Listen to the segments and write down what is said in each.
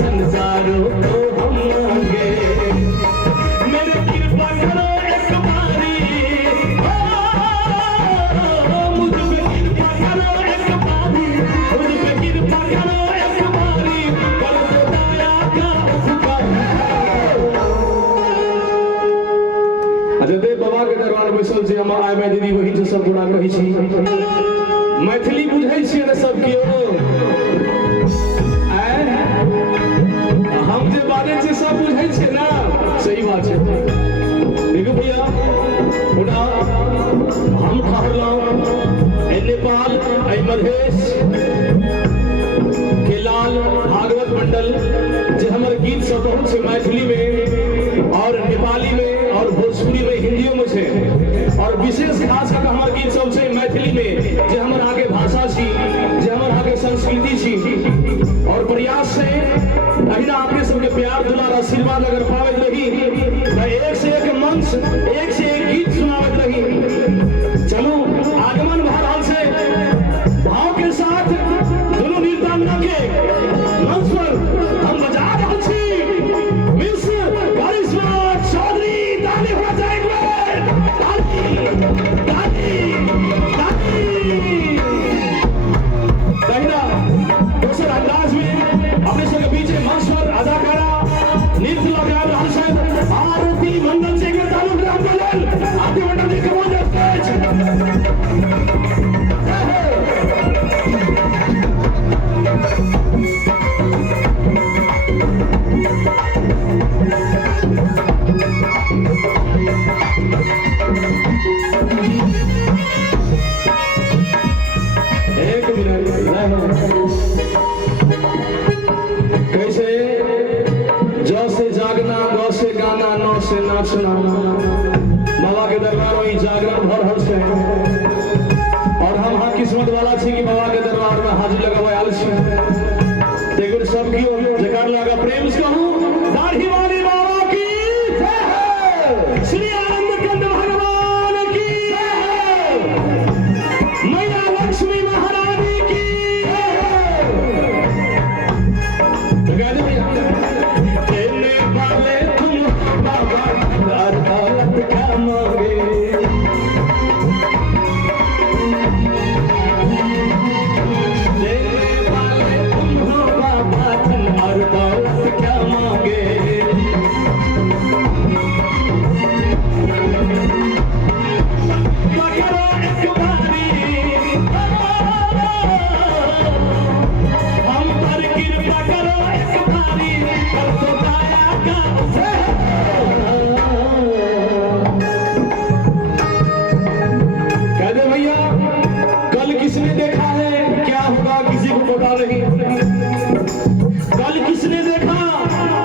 संसारों को हम मांगे मेरे कृपा करो एक बारी मुझ पे कृपा करो एक बारी मुझ पे कृपा करो एक बारी कर दो दया का उपकार अजय बाबा के दरबार बैसल छै हमर आइ मैं दीदी वही सब गुणा कहै छी मैथिली बुझै छियै ने सब केओ हम जे बाजै छियै सब बुझै छियै ना सही बात छै देखो भैया उड़ा हम ठहरलहुँ नेपाल मधेश के लाल भागवत मंडल जे हमर गीत सब बहुत से मैथिली में और नेपाली में और भोजपुरी में हिंदियों में से और विशेष खास कर हमारे गीत सब से मैथिली में जे हमर आगे भाषा छी जे हमर आगे संस्कृति छी और प्रयास से अहिना आपके सबके प्यार दुलार आशीर्वाद अगर पावत रही तो एक से एक मंच एक से एक गीत सुनावत रही चलो आगमन भरल से भाव के साथ दोनों निर्दान के मंच पर हम बजा रहे छी मिस करिश्मा चौधरी ताली बजाएंगे ताली ताली ताली कहिना दोसर अंदाज में अपने सबके बीच मंच पर अदाकारा नृत्य लगा रहा है आरती मंडल से के तालुक राम बोलन आरती मंडल जी कम ऑन स्टेज एक मिनट कैसे ज से जागना ग से गाना न से नाचना बाबा के दरबार में जागरण भर हर से और हम हाँ किस्मत वाला छी कि बाबा के दरबार में हाजिर लगावे आल छी देखो सब कियो जकार लगा प्रेम से कहूं दाढ़ी वाली बाबा की जय हो श्री आनंद कंद भगवान की जय हो मैया लक्ष्मी महारानी की जय हो तो कहते भैया कहने वाले तुम बाबा अदालत क्या मांगे देने वाले तुम हो बाबा धन और दौलत क्या मांगे करो एक बारी हम पर कृपा करो एक बारी कर दो दया का कहते भैया कल किसने देखा है क्या होगा किसी को पता नहीं कल किसने देखा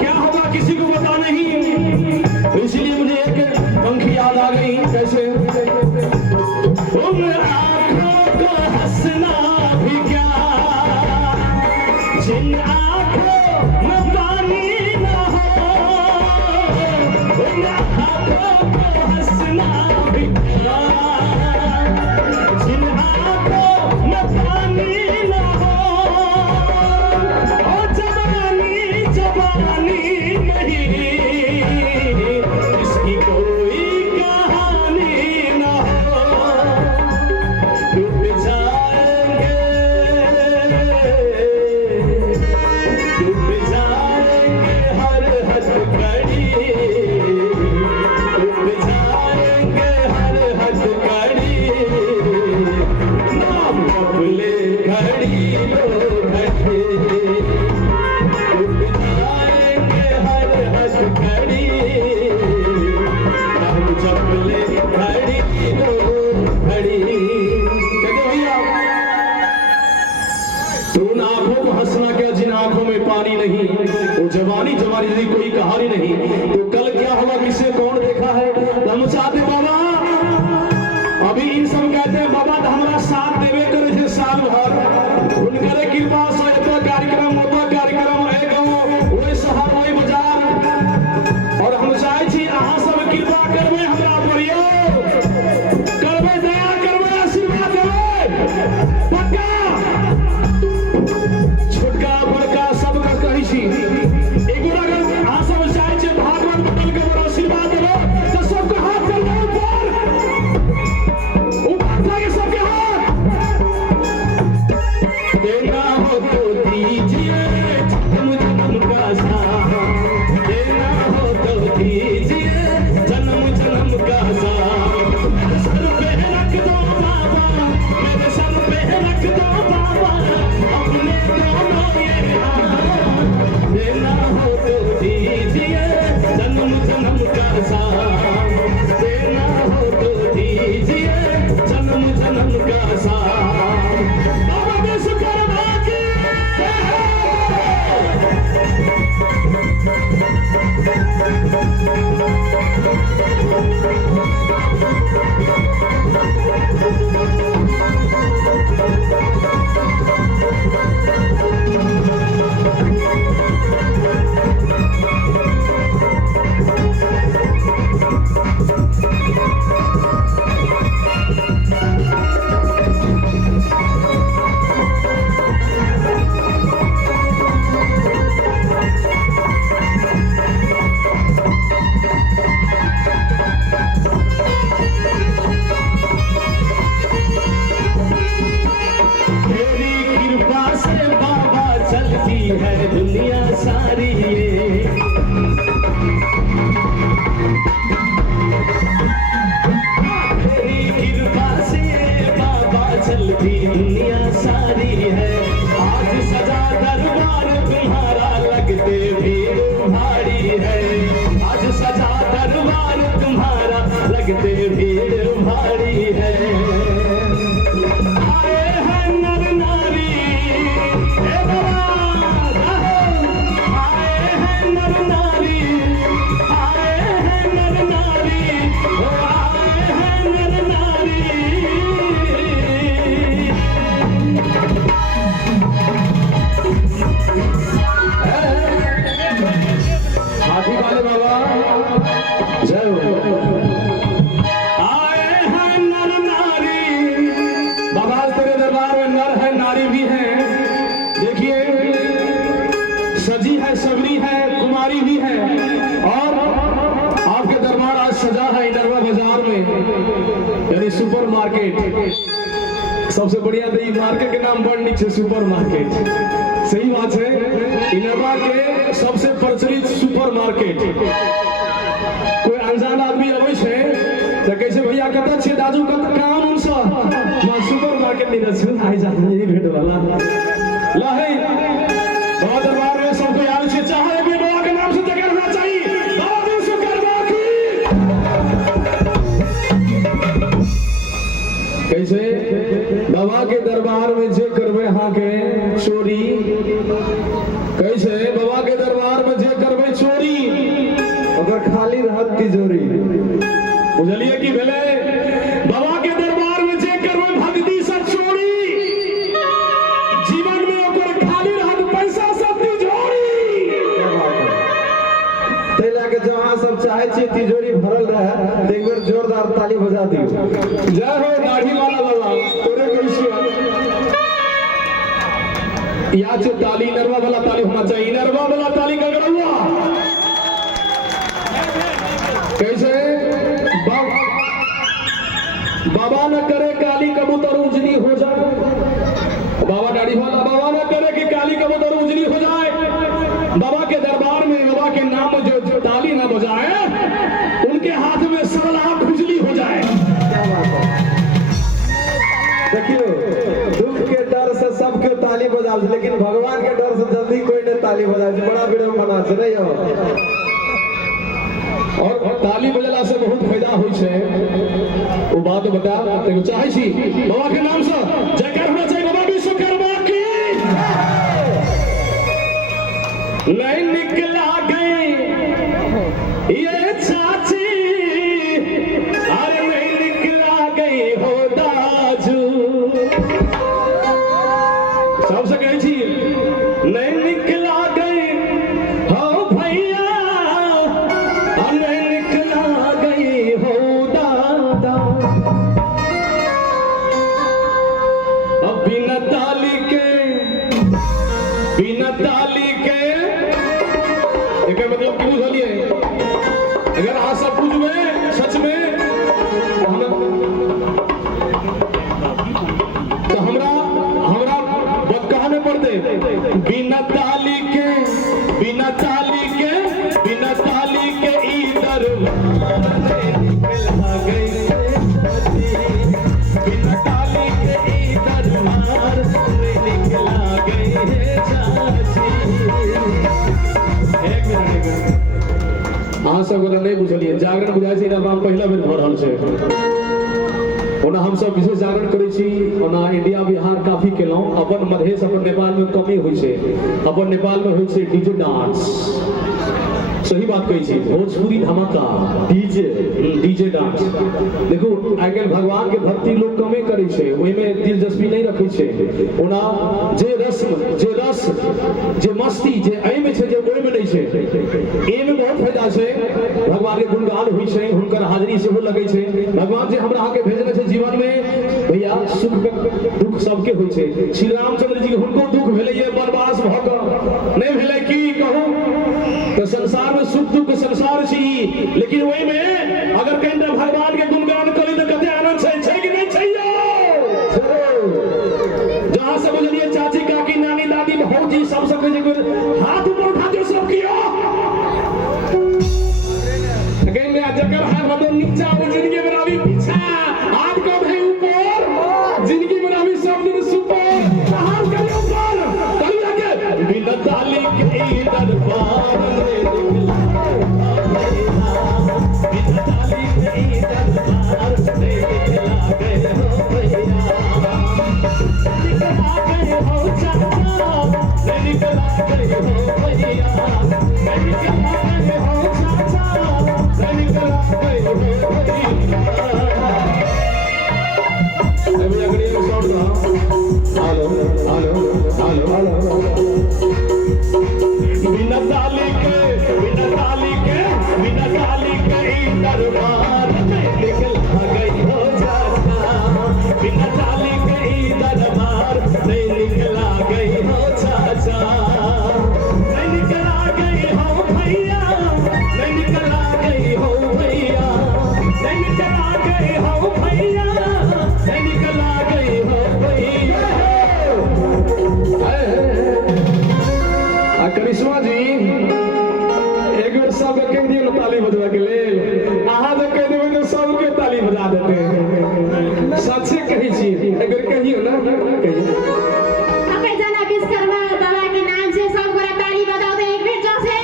क्या होगा किसी को पता नहीं तो इसीलिए मुझे एक पंखी याद आ गई कैसे उन आँखों को हंसना भी क्या जिन आँखों में पानी न हो उन आँखों को हंसना भी क्या जिन आँखों में पानी न हो और जवानी जवानी नहीं इसकी कोई कहानी न हो डूब जाएंगे हर हथकड़ी डूब जाएंगे हर हथकड़ी नाम बबले घड़ी लो घड़ी डूब जाएंगे हर हथकड़ी नाम बबले घड़ी लो घड़ी कहते भैया तो उन आंखों को हंसना क्या जिन आंखों में पानी नहीं वो जवानी जवानी यदि कोई कहानी नहीं तो कल क्या होगा किसे कौन देखा है हम चाहते बाबा अभी इन सब कहते हैं बाबा तो हमारा साथ देवे करे थे साल भर उनके कृपा से एतो कार्यक्रम ओतो कार्यक्रम ए गाँव ओए शहर ओए बाजार और हम चाहे छी अहाँ सब कृपा करबे हमरा पर यो करबे दया करबे आशीर्वाद देबे पक्का छोटका बड़का सबके कहै छी तो दीजिए जन्म जन्म का साथ, देना हो तो दीजिए जन्म जन्म का साथ। बाबा विश्वकर्मा की है दुनिया सारी तेरी कृपा से बाबा चलती दुनिया सारी है। आज सजा दरबार तुम्हारा लगते भीड़ भारी है, आज सजा दरबार तुम्हारा लगते भीड़ भारी है। आए हैं नर नारी सजी है, सबरी है, कुमारी भी है और आपके दरबार आज सजा है इनरवा बाजार में, यानी सुपर मार्केट। सबसे बढ़िया तो मार्केट के नाम बड़ नीचे सुपर मार्केट, सही बात है। इनरवा के सबसे प्रचलित सुपर मार्केट। कोई अनजान आदमी अवश्य है तो कैसे भैया कत छे दाजू कत काम उनसा मैं सुपर मार्केट नहीं रसू आई जा यही भेट वाला लहे बाबा दरबार में सबको याद से चाहे भी बाबा के नाम से जगह होना चाहिए। बाबा विश्वकर्मा की कैसे बाबा के दरबार में जे करवे हाँ के चोरी, कैसे बाबा के दरबार में जे करवे चोरी अगर खाली रहत तिजोरी बुझलिए कि भेले। बाबा के दरबार में जे करवे भक्ति सब चोरी, जीवन में ओकर खाली रहत पैसा सब तिजोरी। तेला के जहां सब चाहे छे तिजोरी भरल रहे एक बार जोरदार ताली बजा दियो। जय हो दाढ़ी वाला बाबा तोरे कैसे याद से ताली नरवा वाला ताली होना चाहिए, नरवा वाला ताली का गरुआ कैसे बाबा न करे काली कबूतर उजली हो जाए, बाबा दाढ़ी वाला बाबा न करे कि काली कबूतर उजली हो जाए। बाबा के दरबार में बाबा के नाम जो ताली न बजाए उनके हाथ में सरल आंख खुजली हो जाए। देखियो दुख के डर से सबके ताली बजा, लेकिन भगवान के डर से जल्दी कोई नहीं ताली बजा, बड़ा वीडियो बना से नहीं हो। और ताली बजला से बहुत फायदा होई छे, वो बात बता देखो चाहे छी बाबा के नाम से जयकार होना चाहिए। बाबा विश्वकर्मा की नहीं निकला गई ये चाची, अरे नहीं निकला गई हो दाजू, सबसे कही छी नहीं निकला गई हो भैया, नहीं निकला गई हो दादा। अब बिना ताली के एक मतलब क्यों बोलिए अगर आप सब कुछ में सच में तो हमरा कहने पड़ते बिना ताली के इधर निकला गई बिना ताली के इधर निकला गई चाची। एक सब गोरा नहीं बुझलिए जागरण बुझाई छै नाम पहिला बेर भ रहल छै ओना हम सब विशेष जागरण करै छी ओना इंडिया बिहार काफी केलौं अपन मधेश अपन नेपाल में कमी होई छै अपन नेपाल में होई छै डीजे डांस सही बात कही छी भोजपुरी धमाका डीजे डांस देखो आइकाल्हि भगवान के भक्ति लोग कमे करे छै ओहि में दिलचस्पी नहीं रखे छै ओना जे रस जे मस्ती जे एहि में छै जे ओहि में नहीं छै एहि में बहुत फायदा छै भगवान के गुणगान होई छै हुनकर हाजिरी सेहो लगे छै भगवान जे हमरा के भेजने छै जीवन में भैया सुख दुख सबके होई छै श्री रामचंद्र जी के हुनको दुख भेलै बनवास भ क नहीं भेलै की कहू तो संसार में सुख दुख संसार छी लेकिन वही में अगर कहीं भगवान के गुणगान करी तो कते आनंद छै कि नहीं छै जहां से बुझलिए चाची काकी नानी दादी भौजी सब सब हाथ ऊपर उठा के सब किया कहीं में जकर हाथ बदो नीचा हो जिंदगी में अभी पीछा हाथ को है ऊपर जिंदगी में अभी सब दिन सुपर हाथ के ऊपर कल आके बिना ताली के दरबार करिश्मा जी एक बेर सब कह दिए ताली बजवा के लेल अहाँ जे कह देबै तो सबके ताली बजा देते सच्चे कही छी एक बेर कहियो ना कहियो सबे जना विश्वकर्मा बाबा के नाम से सब गोरा ताली बजाओ दे एक बेर जोर से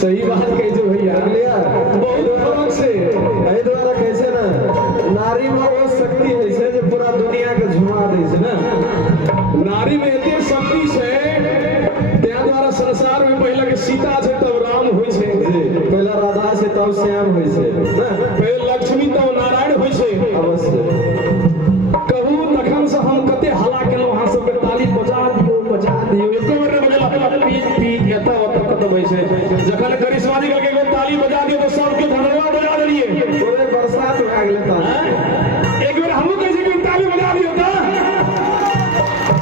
सही बात कह जो भैया बहुत फर्क से एहि द्वारा कैसे ना नारी में वो शक्ति है से जो पूरा दुनिया के झुमा दे छै ना नारी में